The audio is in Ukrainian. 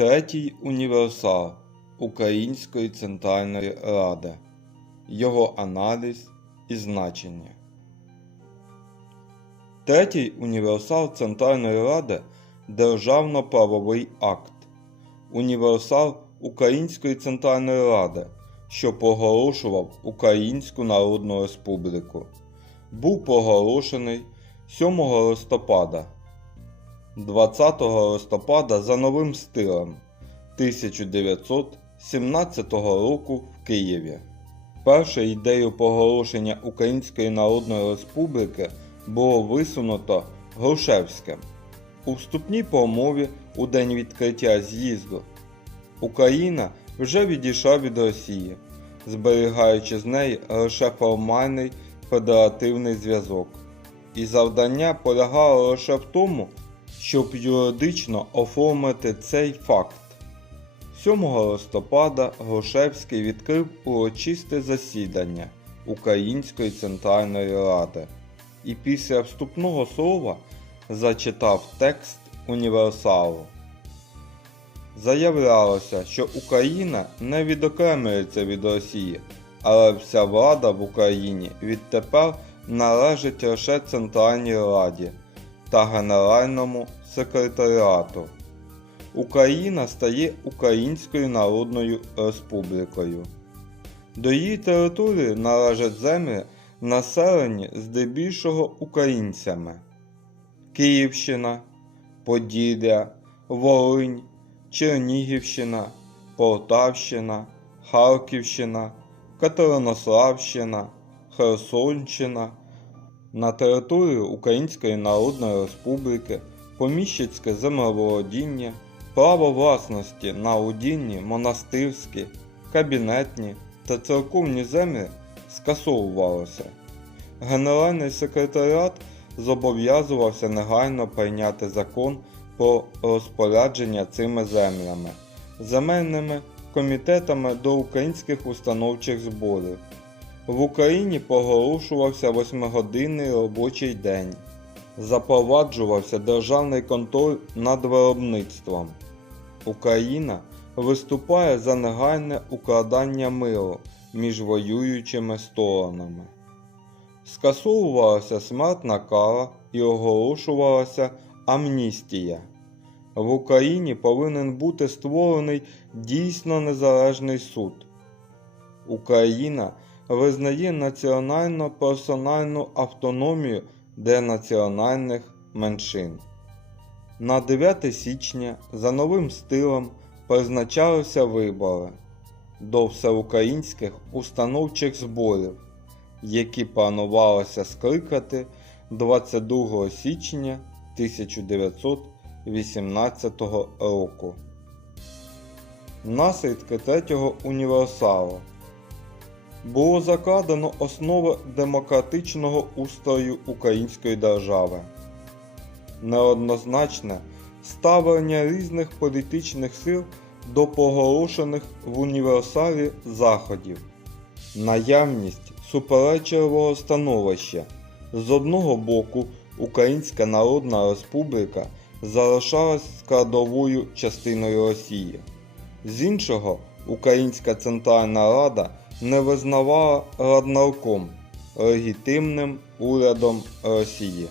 Третій універсал Української Центральної Ради. Його аналіз і значення. Третій універсал Центральної Ради державно-правовий акт. Універсал Української Центральної Ради, що проголошував Українську Народну Республіку. Був проголошений 7 листопада 20 листопада за новим стилем 1917 року в Києві. Першу ідею проголошення Української Народної Республіки було висунуто Грушевським. У вступній промові у день відкриття з'їзду Україна вже відійшла від Росії, зберігаючи з неї лише формальний федеративний зв'язок. І завдання полягало лише в тому, щоб юридично оформити цей факт. 7 листопада Грушевський відкрив урочисте засідання Української Центральної Ради і після вступного слова зачитав текст універсалу. Заявлялося, що Україна не відокремлюється від Росії, але вся влада в Україні відтепер належить лише Центральній Раді та Генеральному секретаріату. Україна стає Українською Народною Республікою. До її території належать землі, населені здебільшого українцями: Київщина, Поділля, Волинь, Чернігівщина, Полтавщина, Харківщина, Катеринославщина, Херсонщина. На території Української Народної Республіки поміщицьке землеволодіння, право власності на удільні, монастирські, кабінетні та церковні землі скасовувалося. Генеральний секретаріат зобов'язувався негайно прийняти закон про розпорядження цими землями, земельними комітетами до українських установчих зборів. В Україні проголошувався восьмигодинний робочий день. Запроваджувався державний контроль над виробництвом. Україна виступає за негайне укладання миру між воюючими сторонами. Скасовувалася смертна кара і оголошувалася амністія. В Україні повинен бути створений дійсно незалежний суд. Україна визнає національно персональну автономію денаціональних меншин. На 9 січня за новим стилем призначалися вибори до всеукраїнських установчих зборів, які планувалося скликати 22 січня 1918 року. Наслідки третього універсалу було закладено основи демократичного устрою української держави. Неоднозначне ставлення різних політичних сил до проголошених в універсалі заходів, наявність суперечливого становища. З одного боку, Українська Народна Республіка залишалась складовою частиною Росії, з іншого, Українська Центральна Рада не визнавала Раднарком легітимним урядом Росії.